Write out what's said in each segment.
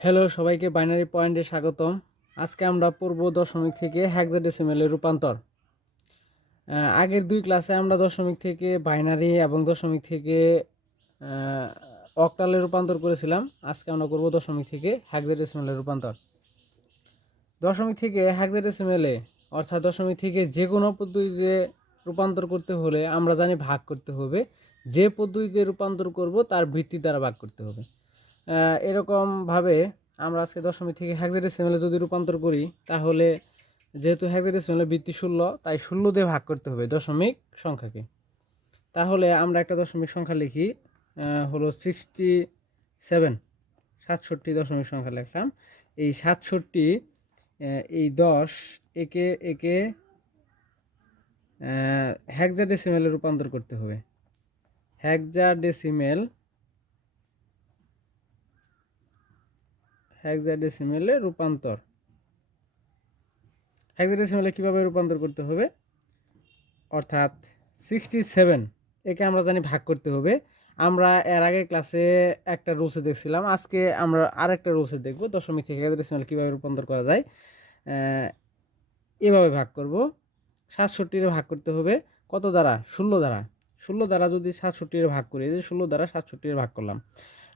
Hello সবাইকে binary পয়েন্টে স্বাগতম। আজকে আমরা পড়ব দশমিক থেকে হেক্সাডেসিমেলে রূপান্তর। আগের দুই ক্লাসে আমরা দশমিক থেকে বাইনারি এবং দশমিক থেকে অক্টালে রূপান্তর করেছিলাম। আজকে আমরা করব দশমিক থেকে হেক্সাডেসিমেলে রূপান্তর। দশমিক থেকে হেক্সাডেসিমেলে অর্থাৎ দশমিক থেকে যে কোনো পদ্ধতিতে রূপান্তর করতে হলে আমরা জানি ভাগ করতে হবে। যে পদ্ধতিতে রূপান্তর করব তার ভিত্তি দ্বারা ভাগ করতে হবে। এরকমভাবে আমরা আজকে দশমিক থেকে হেক্সাডেসিমেলে যদি রূপান্তর করি, তাহলে যেহেতু হেক্সাডেসিমেলের ভিত্তি 16, তাই 16 দিয়ে ভাগ করতে হবে দশমিক সংখ্যাকে। তাহলে আমরা একটা দশমিক সংখ্যা লিখি, হলো 67 দশমিক সংখ্যা লিখলাম। এই 67 এই 10 একে একে হেক্সাডেসিমেলে রূপান্তর করতে হবে। হেক্সাডেসিমেলে রূপান্তর। হেক্সাডেসিমেলে কীভাবে রূপান্তর করতে হবে, অর্থাৎ 67 একে আমরা জানি ভাগ করতে হবে। আমরা এর আগের ক্লাসে একটা রুলসে দেখছিলাম, আজকে আমরা আরেকটা রুলসে দেখব দশমিক থেকে হেক্সাডেসিমেলে কীভাবে রূপান্তর করা যায়। এভাবে ভাগ করব। 67 ভাগ করতে হবে কত দ্বারা? 16 দ্বারা। 16 দ্বারা যদি 67 ভাগ করি, যে 16 দ্বারা 67 ভাগ করলাম,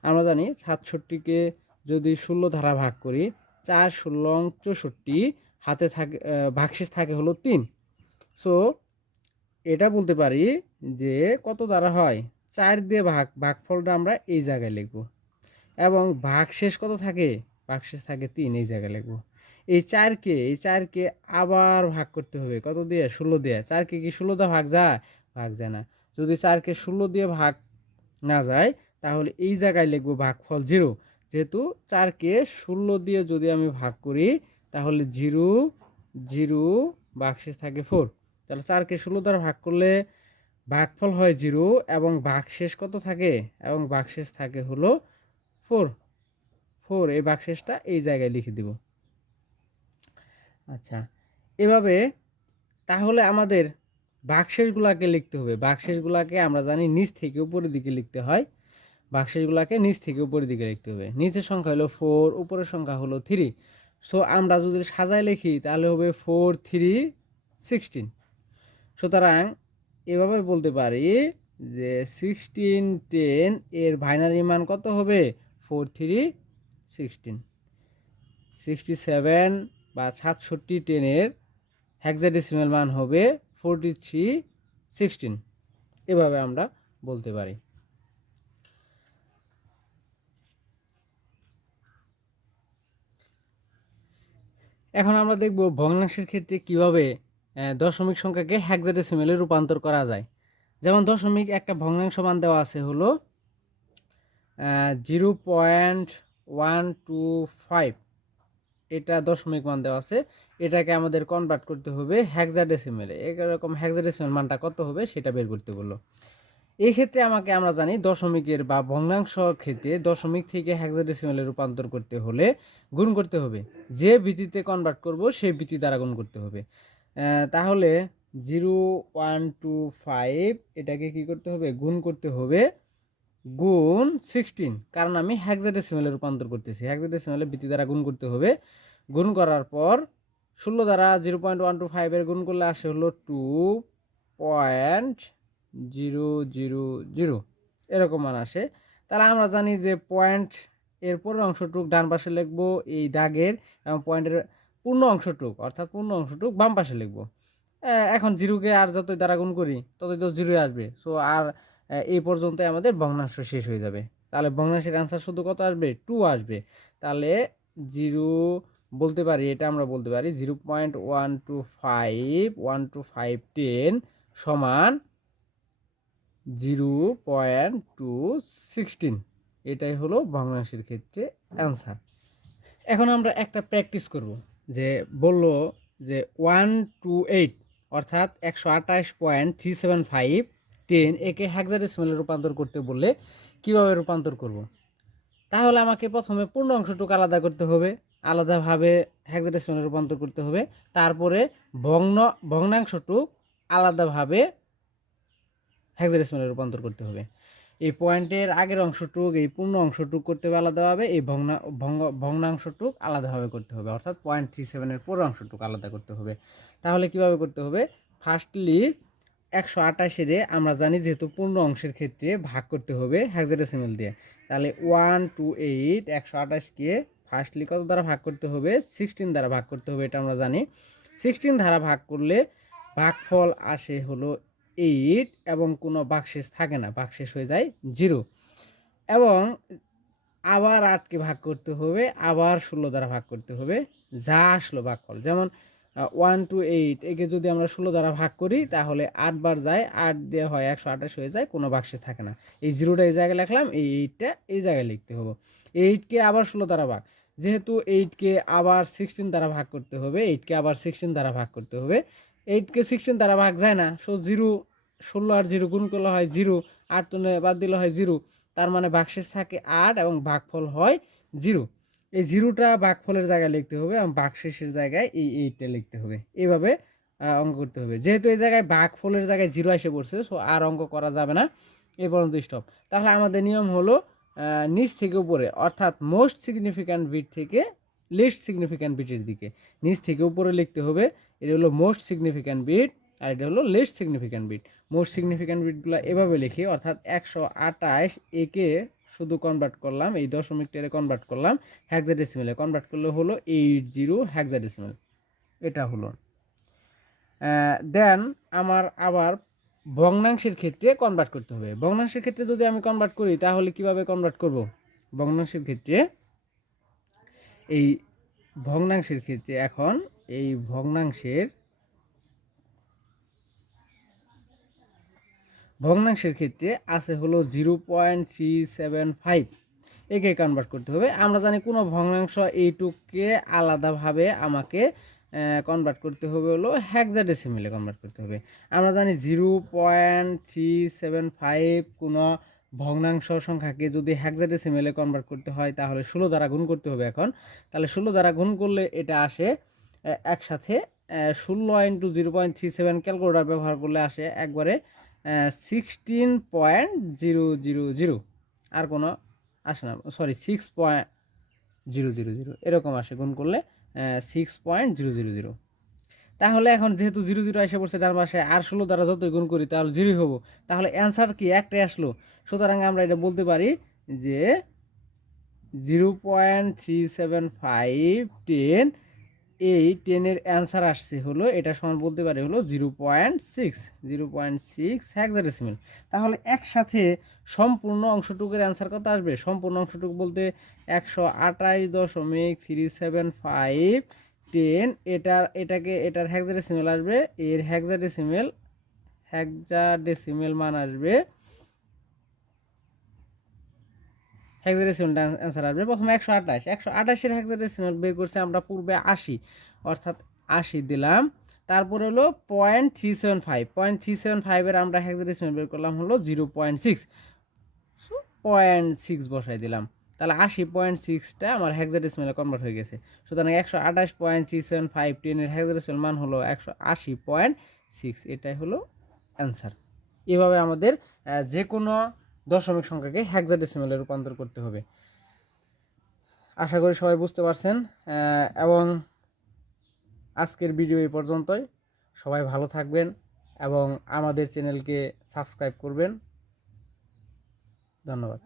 আমরা জানি 67কে যদি 16 দ্বারা ভাগ করি, 4 16 64, হাতে থাকে ভাগশেষ থাকে হলো 3। সো এটা বলতে পারি যে কত দ্বারা হয়, 4 দিয়ে ভাগফলটা আমরা এই জায়গায় লিখব, এবং ভাগশেষ কত থাকে? ভাগশেষ থাকে 3, এই জায়গায় লিখব। এই 4কে আবার ভাগ করতে হবে কত দিয়ে? 16 দিয়ে। 4কে কি 16 দিয়ে ভাগ যায়? ভাগ যায় না। যদি 4কে 16 দিয়ে ভাগ না যায়, তাহলে এই জায়গায় লিখব ভাগফল 0। যেহেতু 4কে 16 দিয়ে যদি আমি ভাগ করি, তাহলে 0 0, ভাগশেষ থাকে 4। তাহলে 4কে 16 দ্বারা ভাগ করলে ভাগফল হয় 0, এবং ভাগশেষ কত থাকে? এবং ভাগশেষ থাকে হলো 4। এই ভাগশেষটা এই জায়গায় লিখে দিব। আচ্ছা, এভাবে তাহলে আমাদের ভাগশেষগুলোকে লিখতে হবে। ভাগশেষগুলোকে আমরা জানি নিচ থেকে উপরের দিকে লিখতে হয়। ভাগশেষগুলোকে নিচ থেকে উপরের দিকে লিখতে হবে। নিচের সংখ্যা হলো 4, উপরের সংখ্যা হলো 3। সো আমরা যদি সাজায় লিখি, তাহলে হবে 4 3 16। সুতরাং এভাবে বলতে পারি যে 16 10 এর বাইনারি মান কত হবে? 4 3 16। 67 বা 67 10 এর হেক্সাডেসিমাল মান হবে 43 16। এভাবে আমরা বলতে পারি। এখন আমরা দেখব ভগ্নাংশের ক্ষেত্রে কিভাবে দশমিক সংখ্যাকে হেক্সাডেসিমেলে রূপান্তর করা যায়। যেমন দশমিক একটা ভগ্নাংশ মান দেওয়া আছে হলো 0.125, এটা দশমিক মান দেওয়া আছে। এটাকে আমাদের কনভার্ট করতে হবে হেক্সাডেসিমেলে। এরকম হেক্সাডেসিমেল মানটা কত হবে সেটা বের করতে বললো। এই ক্ষেত্রে আমরা জানি দশমিকের বা ভগ্নাংশ ক্ষেত্রে দশমিক থেকে হেক্সাডেসিমেলে রূপান্তর করতে হলে গুণ করতে হবে। যে ভিত্তিতে কনভার্ট করব সেই ভিত্তি দ্বারা গুণ করতে হবে। তাহলে 0.125 এটাকে কি করতে হবে? গুণ করতে হবে গুণ 16, কারণ আমি হেক্সাডেসিমেলে রূপান্তর করতেছি। হেক্সাডেসিমেলে ভিত্তি দ্বারা গুণ করতে হবে। গুণ করার পর 16 দ্বারা 0.125 এর গুণ করলে আসে হলো 2.000, এরকম মান আসে। তাহলে আমরা জানি যে পয়েন্ট এর পরের অংশটুক ডান পাশে লিখবো এই দাগের, এবং পয়েন্টের পূর্ণ অংশটুক অর্থাৎ পূর্ণ অংশটুক বাম পাশে লিখবো। এখন 0কে আর যতই দ্বারা গুণ করি ততই তো 0 আসবে। সো আর এই পর্যন্ত আমাদের ভগ্নাংশ শেষ হয়ে যাবে। তাহলে ভগ্নাংশের আনসার শুধু কত আসবে? 2 আসবে। তাহলে 0 বলতে পারি, এটা আমরা বলতে পারি 0.125 সমান 0.216। এটাই হলো ভগ্নাংশের ক্ষেত্রে অ্যান্সার। এখন আমরা একটা প্র্যাকটিস করব, যে বলল যে 128 অর্থাৎ 128.375 একে হেক্সাডেসিমেলে রূপান্তর করতে বললে কিভাবে রূপান্তর করব। তাহলে আমাকে প্রথমে পূর্ণ অংশটুকু আলাদা করতে হবে, আলাদাভাবে হেক্সাডেসিমেলে রূপান্তর করতে হবে। তারপরে ভগ্নাংশটুক আলাদাভাবে হেক্সাডেসিমেলে রূপান্তর করতে হবে। এই পয়েন্টের আগের অংশটুক এই পূর্ণ অংশটুক করতে হবে আলাদাভাবে, এই ভগ্নাংশটুক আলাদাভাবে করতে হবে, অর্থাৎ 0.37-এর পুরো অংশটুক আলাদা করতে হবে। তাহলে কিভাবে করতে হবে? ফার্স্টলি 128-এর আমরা জানি যেহেতু পূর্ণ অংশের ক্ষেত্রে ভাগ করতে হবে হেক্সাডেসিমাল দিয়ে, তাহলে 128 128কে ফার্স্টলি কত দ্বারা ভাগ করতে হবে? 16 দ্বারা ভাগ করতে হবে, এটা আমরা জানি। 16 দ্বারা ভাগ করলে ভাগফল আসে হলো 8 এবং কোনো ভাগশেষ থাকে না, ভাগশেষ হয়ে যায় 0। এবং আবার 8কে ভাগ করতে হবে, আবার 16 দ্বারা ভাগ করতে হবে, যা আসলো ভাগফল। যেমন 128 একে যদি আমরা 16 দ্বারা ভাগ করি তাহলে 8 বার যায়, 8 দিয়ে হয় 128 হয়ে যায়, কোনো ভাগশেষ থাকে না। এই 0টা এই জায়গায় লিখলাম, এই 8টা এই জায়গায় লিখতে হবে। 8কে আবার 16 দ্বারা ভাগ, যেহেতু 8কে আবার 16 দ্বারা ভাগ করতে হবে, 8কে আবার 16 দ্বারা ভাগ করতে হবে। 8কে 16 দ্বারা ভাগ যায় না, সো 0, 16 আর 0 গুণ করলে হয় 0, 8 তো বাদ দিলে হয় 0, তার মানে ভাগশেষ থাকে 8 এবং ভাগফল হয় 0। এই 0টা ভাগফলের জায়গায় লিখতে হবে এবং ভাগশেষের জায়গায় এই 8টা লিখতে হবে। এইভাবে অঙ্ক করতে হবে। যেহেতু এই জায়গায় ভাগফলের জায়গায় 0 এসে পড়ছে, সো আর অঙ্ক করা যাবে না, এই পর্যন্ত স্টপ। তাহলে আমাদের নিয়ম হলো নিচ থেকে উপরে, অর্থাৎ মোস্ট সিগনিফিক্যান্ট বিট থেকে লিস্ট সিগনিফিক্যান্ট বিটের দিকে, নিচ থেকে উপরে লিখতে হবে। এটা হলো মোস্ট সিগনিফিক্যান্ট বিট আর এটা হলো least significant bit. Most significant বিটগুলো এভাবে লিখি, অর্থাৎ 128 একে শুধু কনভার্ট করলাম, এই দশমিক টেরে কনভার্ট করলাম হেক্সাডেসিমেলে, কনভার্ট করলে হলো 80 হেক্সাডেসিমেল, এটা হলো। দেন আমার আবার ভগ্নাংশের ক্ষেত্রে কনভার্ট করতে হবে। ভগ্নাংশের ক্ষেত্রে যদি আমি কনভার্ট করি তাহলে কিভাবে কনভার্ট করব? ভগ্নাংশের ক্ষেত্রে এই ভগ্নাংশের ক্ষেত্রে এখন এই ভগ্নাংশের ক্ষেত্রে আছে হলো 0.375, একে কনভার্ট করতে হবে। আমরা জানি কোনো ভগ্নাংশ এইটুককে আলাদাভাবে আমাকে কনভার্ট করতে হবে হলো হেক্সাডেসিমেলে কনভার্ট করতে হবে। আমরা জানি 0.375 কোনো ভগ্নাংশ সংখ্যাকে যদি হেক্সাডেসিমেলে কনভার্ট করতে হয় তাহলে 16 দ্বারা গুণ করতে হবে। এখন তাহলে 16 দ্বারা গুণ করলে এটা আসে একসাথে 16 × 0.37, ক্যালকুলেটার ব্যবহার করলে আসে একবারে 16.000, আর কোনো আসে না, সরি 6.000 এরকম আসে গুণ করলে 6.000। তাহলে এখন যেহেতু 00 এসে পড়ছে তার পাশে, আর 16 দ্বারা যতই গুণ করি তাহলে 0 হবো, তাহলে অ্যান্সার কি একটাই আসলো। সুতরাং আমরা এটা বলতে পারি যে 0.375 এই 10-এর অ্যান্সার আসছে হলো, এটা সমান বলতে পারে হলো 0.6 হেক্সাডেসিমেল। তাহলে একসাথে সম্পূর্ণ অংশটুকুর অ্যান্সার কত আসবে? সম্পূর্ণ অংশটুকু বলতে 128.375 10, এটার হেক্সাডেসিমেল আসবে, এর হেক্সাডেসিমেল মান আসবে, হেক্সাডেসিমেল অ্যান্সার আসবে প্রথমে 128-এর হেক্সাডেসিমেল বের করছি আমরা পূর্বে 80, অর্থাৎ 80 দিলাম, তারপরে হলো 0.375 আমরা হেক্সাডেসিমেল বের করলাম হলো 0.6, 0.6 বসাই দিলাম, তাহলে 80.6টা আমার হেক্সাডেসিমেলে কনভার্ট হয়ে গেছে। সুতরাং 128.375 10-এর হেক্সাডেসিমেল মান হলো 180.6, এটাই হলো অ্যান্সার। এভাবে আমাদের যে কোনো দশমিক সংখ্যাকে হেক্সাডেসিমেলে রূপান্তর করতে হবে। আশা করি সবাই বুঝতে পারছেন, এবং আজকের ভিডিও এই পর্যন্তই। সবাই ভালো থাকবেন এবং আমাদের চ্যানেলকে সাবস্ক্রাইব করবেন। ধন্যবাদ।